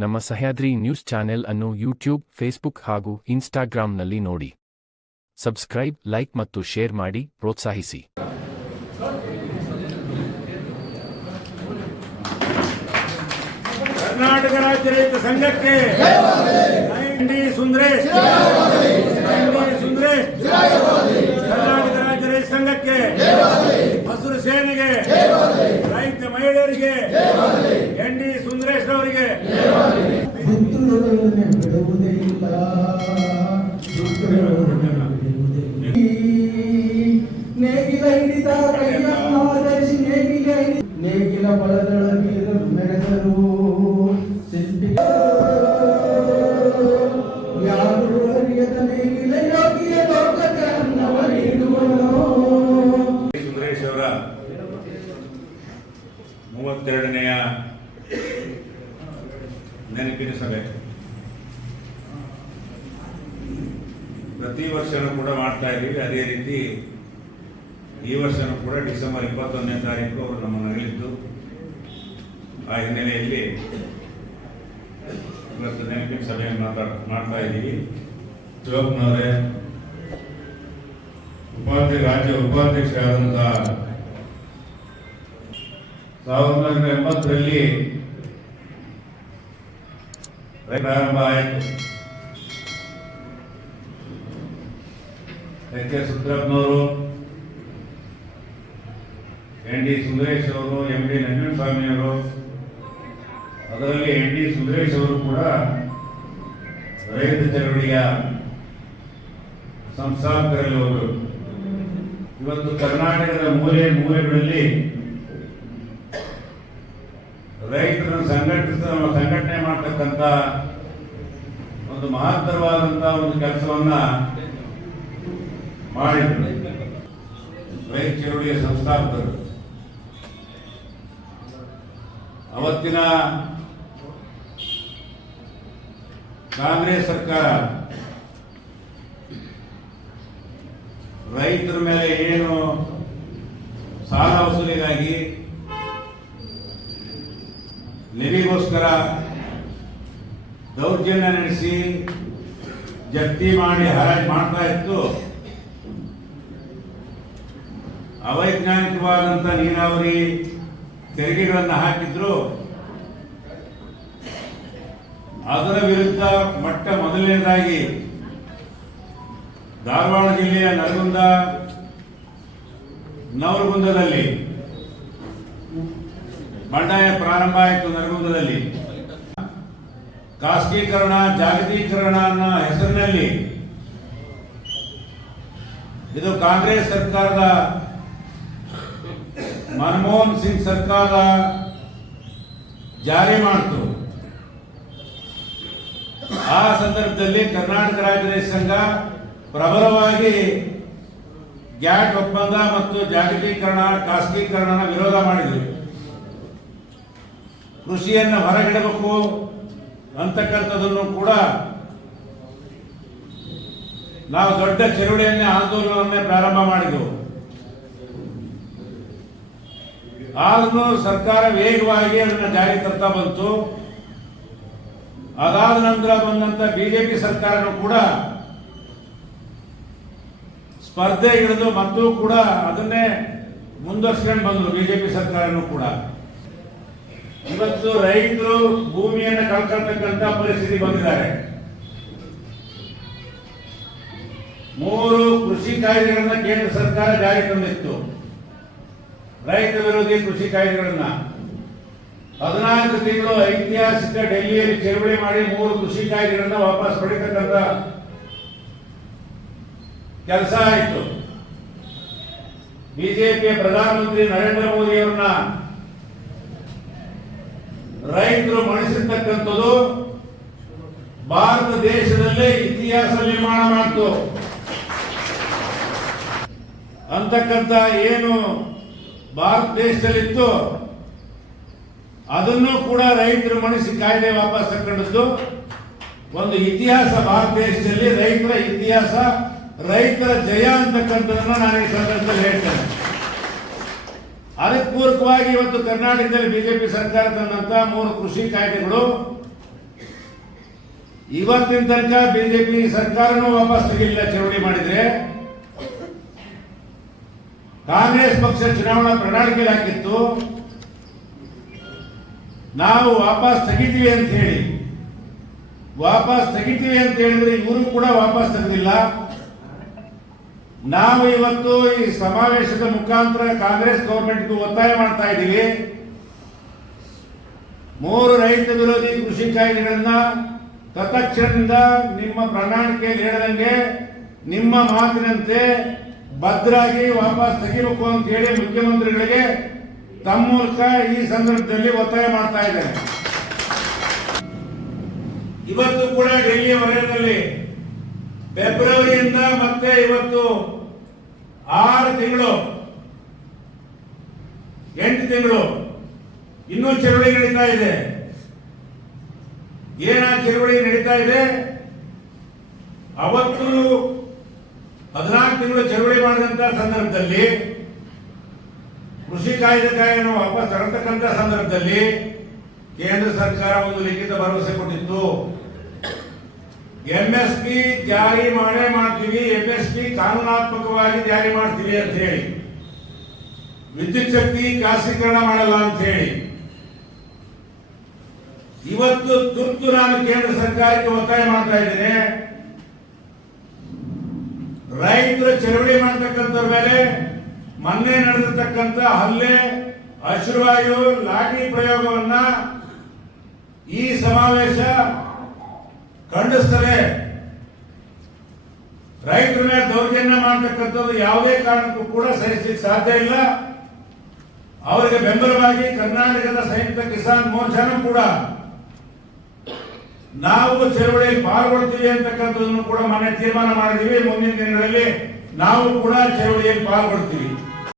ನಮ್ಮ Sahyadri news channel ಅನ್ನು YouTube, Facebook ಹಾಗೂ ಇನ್ಸ್ಟಾಗ್ರಾಂನಲ್ಲಿ ನೋಡಿ. ಸಬ್ಸ್ಕ್ರೈಬ್, ಲೈಕ್ ಮತ್ತು ಶೇರ್ ಮಾಡಿ ಪ್ರೋತ್ಸಾಹಿಸಿ. ಕರ್ನಾಟಕ ರಾಜ್ಯ ರೈತ ಸಂಘಕ್ಕೆ ಎನ್.ಡಿ. ಸುಂದರೇಶ್, ಕರ್ನಾಟಕ ರಾಜ್ಯ ರೈತ ಸಂಘಕ್ಕೆ, ಹಸಿರು ಸೇನೆಗೆ, ರೈತ ಮಹಿಳೆಯರಿಗೆ, ಎನ್.ಡಿ. ಸುಂದರೇಶ್ ಅವರಿಗೆ ನೇಗಿಲ ಹಿಡಿದ ಕೈಯಾಧರಿಸಿ ನೇಗಿಲ ಬಲದಳ ಮೆರೆದರು ಯಾರು ಅರಿಯದ ನೇಗಿಲ ಯೋಗಿಯ ಲೋಕಕ್ಕೆ ಅನ್ನವ ನೀಡುವನು. ಸುಂದರೇಶ್ ಅವರ 32ನೇ ನೆನಪಿನ ಸಭೆ ಪ್ರತಿ ವರ್ಷನೂ ಕೂಡ ಮಾಡ್ತಾ ಇದ್ದೀವಿ. ಅದೇ ರೀತಿ ಈ ವರ್ಷನೂ ಕೂಡ ಡಿಸೆಂಬರ್ 21ನೇ ತಾರೀಕು ಅವರು ನಮ್ಮನ್ನು ಅಗಲಿದ್ದು. ಆ ಹಿನ್ನೆಲೆಯಲ್ಲಿ ಇವತ್ತು ನೆನಪಿನ ಸಭೆಯನ್ನು ಮಾಡ್ತಾ ಇದ್ದೀವಿ. ಶಿವಪ್ಪನವರೇ, ರಾಜ್ಯ ಉಪಾಧ್ಯಕ್ಷರಾದಂತಹ 1980ರಲ್ಲಿ ಪ್ರಾರಂಭ ಆಯಿತು. ಎಚ್ ಎಸ್ ರುದ್ರಪ್ಪನವರು, ಎನ್.ಡಿ. ಸುಂದರೇಶ್ ಅವರು, ಎಂ.ಡಿ. ನಂಜುಂಡಸ್ವಾಮಿಯವರು, ಅದರಲ್ಲಿ ಎನ್.ಡಿ. ಸುಂದರೇಶ್ ಅವರು ಕೂಡ ರೈತ ಚಳವಳಿಯ ಸಂಸ್ಥಾಪಕರಲ್ಲಿ ಅವರು. ಇವತ್ತು ಕರ್ನಾಟಕದ ಮೂಲೆ ಮೂಲೆಗಳಲ್ಲಿ ರೈತರನ್ನು ಸಂಘಟನೆ ಮಾಡತಕ್ಕಂಥ ಒಂದು ಮಹತ್ತರವಾದಂತಹ ಒಂದು ಕೆಲಸವನ್ನ ಮಾಡಿದ್ರು ರೈತ ಚಳವಳಿಯ ಸಂಸ್ಥಾಪಕರು. ಅವತ್ತಿನ ಕಾಂಗ್ರೆಸ್ ಸರ್ಕಾರ ರೈತರ ಮೇಲೆ ಏನು ಸಾಲ ವಸೂಲಿಗಾಗಿ ಲೆವಿಗೋಸ್ಕರ ದೌರ್ಜನ್ಯ ನಡೆಸಿ ಜಪ್ತಿ ಮಾಡಿ ಹರಾಜು ಮಾಡ್ತಾ ಇತ್ತು. ಅವೈಜ್ಞಾನಿಕವಾದಂಥ ನೀರಾವರಿ ತೆರಿಗೆಗಳನ್ನು ಹಾಕಿದ್ರು. ಅದರ ವಿರುದ್ಧ ಮೊದಲನೇದಾಗಿ ಧಾರವಾಡ ಜಿಲ್ಲೆಯ ನವಲಗುಂದದಲ್ಲಿ ಬಂಡಾಯ ಪ್ರಾರಂಭ ಆಯಿತು. ನರಗುಂದದಲ್ಲಿ ಖಾಸಗೀಕರಣ, ಜಾಗತೀಕರಣ ಅನ್ನೋ ಹೆಸರಿನಲ್ಲಿ ಇದು ಕಾಂಗ್ರೆಸ್ ಸರ್ಕಾರದ, ಮನಮೋಹನ್ ಸಿಂಗ್ ಸರ್ಕಾರ ಜಾರಿ ಮಾಡಿತು. ಆ ಸಂದರ್ಭದಲ್ಲಿ ಕರ್ನಾಟಕ ರಾಜ್ಯ ರೈತ ಸಂಘ ಪ್ರಬಲವಾಗಿ ಗ್ಯಾಟ್ ಒಪ್ಪಂದ ಮತ್ತು ಜಾಗತೀಕರಣ, ಖಾಸಗೀಕರಣ ವಿರೋಧ ಮಾಡಿದ್ರು. ಕೃಷಿಯನ್ನು ಹೊರಗಿಡಬೇಕು ಅಂತಕ್ಕಂಥದ್ದನ್ನು ಕೂಡ ನಾವು ದೊಡ್ಡ ಚಳವಳಿಯನ್ನೇ, ಆಂದೋಲನವನ್ನೇ ಪ್ರಾರಂಭ ಮಾಡಿದೆವು. ಆದ್ರೂ ಸರ್ಕಾರ ವೇಗವಾಗಿ ಅದನ್ನು ಜಾರಿ ತರ್ತಾ ಬಂತು. ಅದಾದ ನಂತರ ಬಂದಂತ ಬಿಜೆಪಿ ಸರ್ಕಾರನೂ ಕೂಡ ಸ್ಪರ್ಧೆ ಹಿಡಿದು ಮತ್ತು ಕೂಡ ಅದನ್ನೇ ಮುಂದುವರ್ಸ್ಕೊಂಡು ಬಂದರು. ಬಿಜೆಪಿ ಸರ್ಕಾರನೂ ಕೂಡ ಇವತ್ತು ರೈತರು ಭೂಮಿಯನ್ನು ಕಳ್ಕೊಳ್ತಕ್ಕಂಥ ಪರಿಸ್ಥಿತಿ ಬಂದಿದ್ದಾರೆ. 3 ಕೃಷಿ ಕಾಯ್ದೆಗಳನ್ನ ಕೇಂದ್ರ ಸರ್ಕಾರ ಜಾರಿ ತಂದಿತ್ತು, ರೈತ ವಿರೋಧಿ ಕೃಷಿ ಕಾಯ್ದೆಗಳನ್ನ. 14 ತಿಂಗಳು ಐತಿಹಾಸಿಕ ಡೆಲ್ಲಿಯಲ್ಲಿ ಚಳವಳಿ ಮಾಡಿ 3 ಕೃಷಿ ಕಾಯ್ದೆಗಳನ್ನ ವಾಪಸ್ ಪಡಿತಕ್ಕಂಥ ಕೆಲಸ ಆಯಿತು. ಬಿಜೆಪಿಯ ಪ್ರಧಾನಮಂತ್ರಿ ನರೇಂದ್ರ ಮೋದಿ ಅವರನ್ನ ರೈತರು ಮಣಿಸಿರ್ತಕ್ಕಂಥದ್ದು ಭಾರತ ದೇಶದಲ್ಲೇ ಇತಿಹಾಸ ನಿರ್ಮಾಣ ಮಾಡಿತು ಅಂತಕ್ಕಂಥ ಏನು ಭಾರತ ದೇಶದಲ್ಲಿತ್ತು ಅದನ್ನು ಕೂಡ ರೈತರು ಮಣಿಸಿ ಕಾಯ್ದೆ ವಾಪಸ್ ತಗೊಂಡದ್ದು ಒಂದು ಇತಿಹಾಸ. ಭಾರತ ದೇಶದಲ್ಲಿ ರೈತರ ಇತಿಹಾಸ, ರೈತರ ಜಯ ಅಂತಕ್ಕಂಥದ್ದನ್ನು ನಾನು ಈ ಸಂದರ್ಭದಲ್ಲಿ ಹೇಳ್ತೇನೆ. ಅದಕ್ಕೆ ಪೂರಕವಾಗಿ ಇವತ್ತು ಕರ್ನಾಟಕದಲ್ಲಿ ಬಿಜೆಪಿ ಸರ್ಕಾರ ತಂದಂತ 3 ಕೃಷಿ ಕಾಯ್ದೆಗಳು ಇವತ್ತಿನ ತನಕ ಬಿಜೆಪಿ ಸರ್ಕಾರನೂ ವಾಪಸ್ ತೆಗಿಲಿಲ್ಲ. ಚಳವಳಿ ಮಾಡಿದ್ರೆ ಕಾಂಗ್ರೆಸ್ ಪಕ್ಷ ಚುನಾವಣಾ ಪ್ರಣಾಳಿಕೆ ಹಾಕಿತ್ತು, ನಾವು ವಾಪಸ್ ತೆಗಿತೀವಿ ಅಂತ ಹೇಳಿ. ವಾಪಸ್ ತೆಗಿತೀವಿ ಅಂತ ಹೇಳಿದ್ರೆ ಇವರು ಕೂಡ ವಾಪಸ್ ತೆಗೆದಿಲ್ಲ. ನಾವು ಇವತ್ತು ಈ ಸಮಾವೇಶದ ಮುಖಾಂತರ ಕಾಂಗ್ರೆಸ್ ಗವರ್ಮೆಂಟ್ಗೂ ಒತ್ತಾಯ ಮಾಡ್ತಾ ಇದ್ದೀವಿ. 3 ರೈತ ವಿರೋಧಿ ಕೃಷಿ ಕಾಯ್ದೆಗಳನ್ನ ತತ್ಕ್ಷಣದಿಂದ ನಿಮ್ಮ ಪ್ರಣಾಳಿಕೆಯಲ್ಲಿ ಹೇಳದಂಗೆ ನಿಮ್ಮ ಮಾತಿನಂತೆ ಭದ್ರಾಗಿ ವಾಪಸ್ ತೆಗಿಬೇಕು ಅಂತ ಹೇಳಿ ಮುಖ್ಯಮಂತ್ರಿಗಳಿಗೆ ತಮ್ಮ ಮೂಲಕ ಈ ಸಂದರ್ಭದಲ್ಲಿ ಒತ್ತಾಯ ಮಾಡ್ತಾ ಇದ್ದಾರೆ. ಇವತ್ತು ಕೂಡ ಡೆಲ್ಲಿಯ ವಲಯದಲ್ಲಿ ಫೆಬ್ರವರಿಯಿಂದ ಮತ್ತೆ ಇವತ್ತು 6 ತಿಂಗಳು 8 ತಿಂಗಳು ಇನ್ನೂ ಚಳವಳಿ ನಡೀತಾ ಇದೆ. ಏನ ಚಳವಳಿ ನಡೀತಾ ಇದೆ? ಅವತ್ತು 14 ತಿಂಗಳು ಚಳವಳಿ ಮಾಡಿದಂತ ಸಂದರ್ಭದಲ್ಲಿ ಕೃಷಿ ಕಾಯ್ದೆಯನ್ನು ವಾಪಸ್ ತರತಕ್ಕಂತ ಸಂದರ್ಭದಲ್ಲಿ ಕೇಂದ್ರ ಸರ್ಕಾರ ಒಂದು ಲಿಖಿತ ಭರವಸೆ ಕೊಟ್ಟಿತ್ತು. ಎಂಎಸ್ಪಿ ಜಾರಿ ಮಾಡೇ ಮಾಡ್ತೀವಿ, ಎಂಎಸ್ಪಿ ಕಾನೂನಾತ್ಮಕವಾಗಿ ಜಾರಿ ಮಾಡ್ತೀವಿ ಅಂತ ಹೇಳಿ, ವಿದ್ಯುತ್ ಶಕ್ತಿ ಖಾಸಗೀಕರಣ ಮಾಡಲ್ಲ ಅಂತ ಹೇಳಿ. ಇವತ್ತು ತುರ್ತು ನಾನು ಕೇಂದ್ರ ಸರ್ಕಾರಕ್ಕೆ ಒತ್ತಾಯ ಮಾಡ್ತಾ ಇದ್ದೇನೆ. ರೈತರು ಚಳವಳಿ ಮಾಡತಕ್ಕಂಥವ್ರ ಮೇಲೆ ಮೊನ್ನೆ ನಡೆದಿರ್ತಕ್ಕಂಥ ಹಲ್ಲೆ, ಅಶ್ರುವಾಯು, ಲಾಠಿ ಪ್ರಯೋಗವನ್ನ ಈ ಸಮಾವೇಶ ಖಂಡಿಸ್ತದೆ. ರೈತರ ಮೇಲೆ ದೌರ್ಜನ್ಯ ಮಾಡತಕ್ಕಂಥದ್ದು ಯಾವುದೇ ಕಾರಣಕ್ಕೂ ಕೂಡ ಸಹಿಸಲಿಕ್ಕೆ ಸಾಧ್ಯ ಇಲ್ಲ. ಅವರಿಗೆ ಬೆಂಬಲವಾಗಿ ಕರ್ನಾಟಕದ ಸಂಯುಕ್ತ ಕಿಸಾನ್ ಮೋರ್ಚಾನು ಕೂಡ ನಾವು ಚಳವಳಿಯಲ್ಲಿ ಪಾಲ್ಗೊಳ್ತೀವಿ ಅಂತಕ್ಕಂಥದ್ದನ್ನು ಕೂಡ ಮೊನ್ನೆ ತೀರ್ಮಾನ ಮಾಡಿದ್ದೀವಿ. ಮುಂದಿನ ದಿನಗಳಲ್ಲಿ ನಾವು ಕೂಡ ಚಳವಳಿಯಲ್ಲಿ ಪಾಲ್ಗೊಳ್ತೀವಿ.